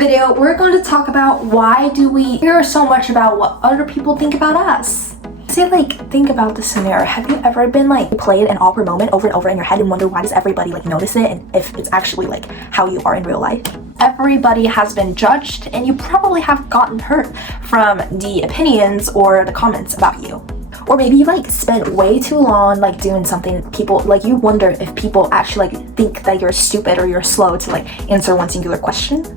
video, we're going to talk about why do we care so much about what other people think about us. Say, like, think about the scenario. Have you ever been like played an awkward moment over and over in your head and wonder why does everybody like notice it, and if it's actually like how you are in real life? Everybody has been judged, and you probably have gotten hurt from the opinions or the comments about you. Or maybe you like spent way too long like doing something people like you wonder if people actually like think that you're stupid or you're slow to like answer one singular question.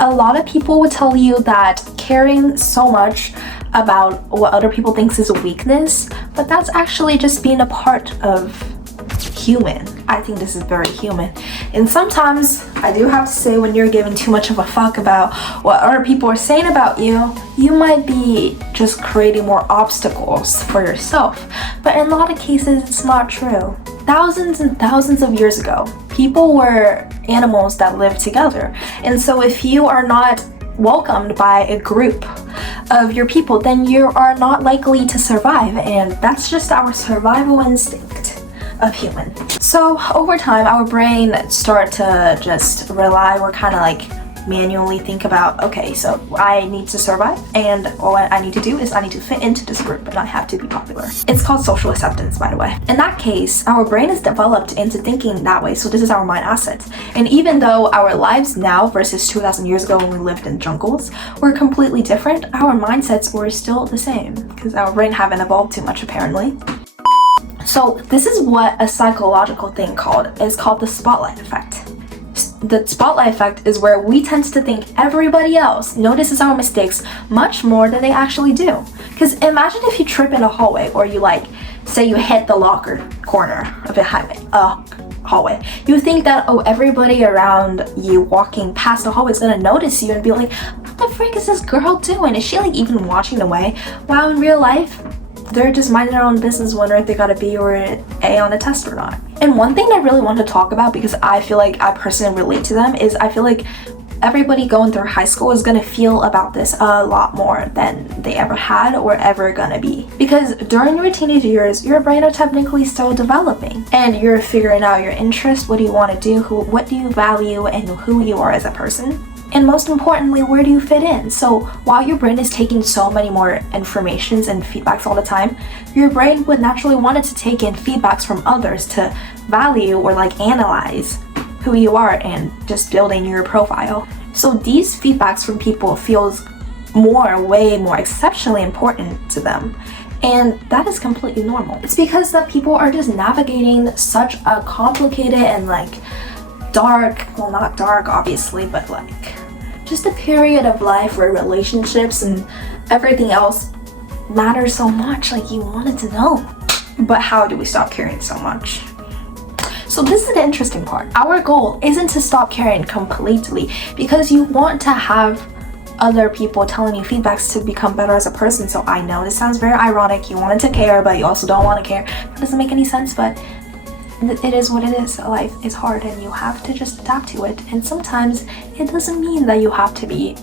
A lot of people would tell you that caring so much about what other people think is a weakness, but that's actually just being a part of human. I think this is very human. And sometimes I do have to say, when you're giving too much of a fuck about what other people are saying about you, you might be just creating more obstacles for yourself. But in a lot of cases, it's not true. Thousands and thousands of years ago, people were animals that lived together. And so if you are not welcomed by a group of your people, then you are not likely to survive. And that's just our survival instinct of human. So over time, our brain start to just rely or kind of like manually think about, okay, so I need to survive, and what I need to do is I need to fit into this group and I have to be popular. It's called social acceptance, by the way. In that case, our brain is developed into thinking that way, so this is our mind asset. And even though our lives now versus 2,000 years ago when we lived in jungles were completely different, our mindsets were still the same because our brain haven't evolved too much apparently. So this is what a psychological thing is called the spotlight effect. The spotlight effect is where we tend to think everybody else notices our mistakes much more than they actually do. Because imagine if you trip in a hallway, or you like, say you hit the locker corner of a hallway. You think that, oh, everybody around you walking past the hallway is gonna notice you and be like, what the frick is this girl doing? Is she like even watching away? While in real life, they're just minding their own business, wondering if they got a B or an A on a test or not. And one thing I really want to talk about, because I feel like I personally relate to them, is I feel like everybody going through high school is going to feel about this a lot more than they ever had or ever gonna be. Because during your teenage years, your brain are technically still developing, and you're figuring out your interests, what do you want to do, what do you value, and who you are as a person. And most importantly, where do you fit in? So while your brain is taking so many more informations and feedbacks all the time, your brain would naturally want it to take in feedbacks from others to value or like analyze who you are and just building your profile. So these feedbacks from people feels way more exceptionally important to them. And that is completely normal. It's because that people are just navigating such a complicated and like dark, well, not dark obviously, but like just a period of life where relationships and everything else matters so much. Like, you wanted to know. But how do we stop caring so much? So this is the interesting part. Our goal isn't to stop caring completely, because you want to have other people telling you feedbacks to become better as a person. So I know this sounds very ironic. You wanted to care, but you also don't want to care. That doesn't make any sense, but it is what it is. Life is hard and you have to just adapt to it. And sometimes it doesn't mean that you have to be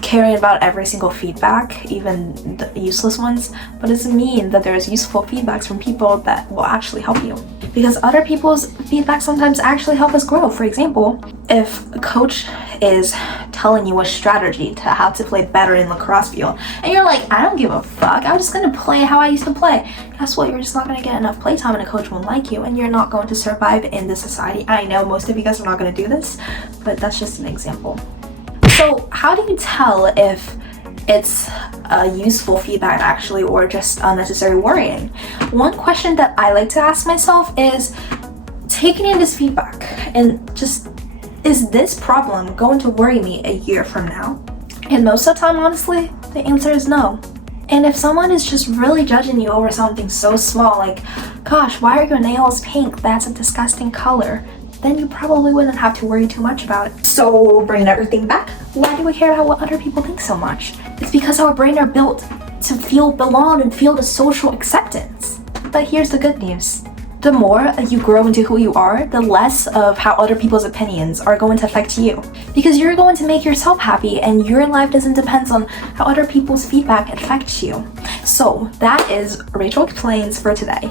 caring about every single feedback, even the useless ones, but it doesn't mean that there's useful feedbacks from people that will actually help you. Because other people's feedback sometimes actually help us grow. For example, if a coach is telling you a strategy to how to play better in lacrosse field, and you're like, I don't give a fuck, I'm just gonna play how I used to play. Guess what? You're just not gonna get enough playtime and a coach won't like you, and you're not going to survive in this society. I know most of you guys are not gonna do this, but that's just an example. So how do you tell if it's a useful feedback actually, or just unnecessary worrying? One question that I like to ask myself is, taking in this feedback and just, is this problem going to worry me a year from now? And most of the time, honestly, the answer is no. And if someone is just really judging you over something so small, like, gosh, why are your nails pink? That's a disgusting color. Then you probably wouldn't have to worry too much about it. So bringing everything back, why do we care about what other people think so much? It's because our brain are built to feel belong and feel the social acceptance. But here's the good news. The more you grow into who you are, the less of how other people's opinions are going to affect you. Because you're going to make yourself happy, and your life doesn't depend on how other people's feedback affects you. So that is Rachel Explains for today.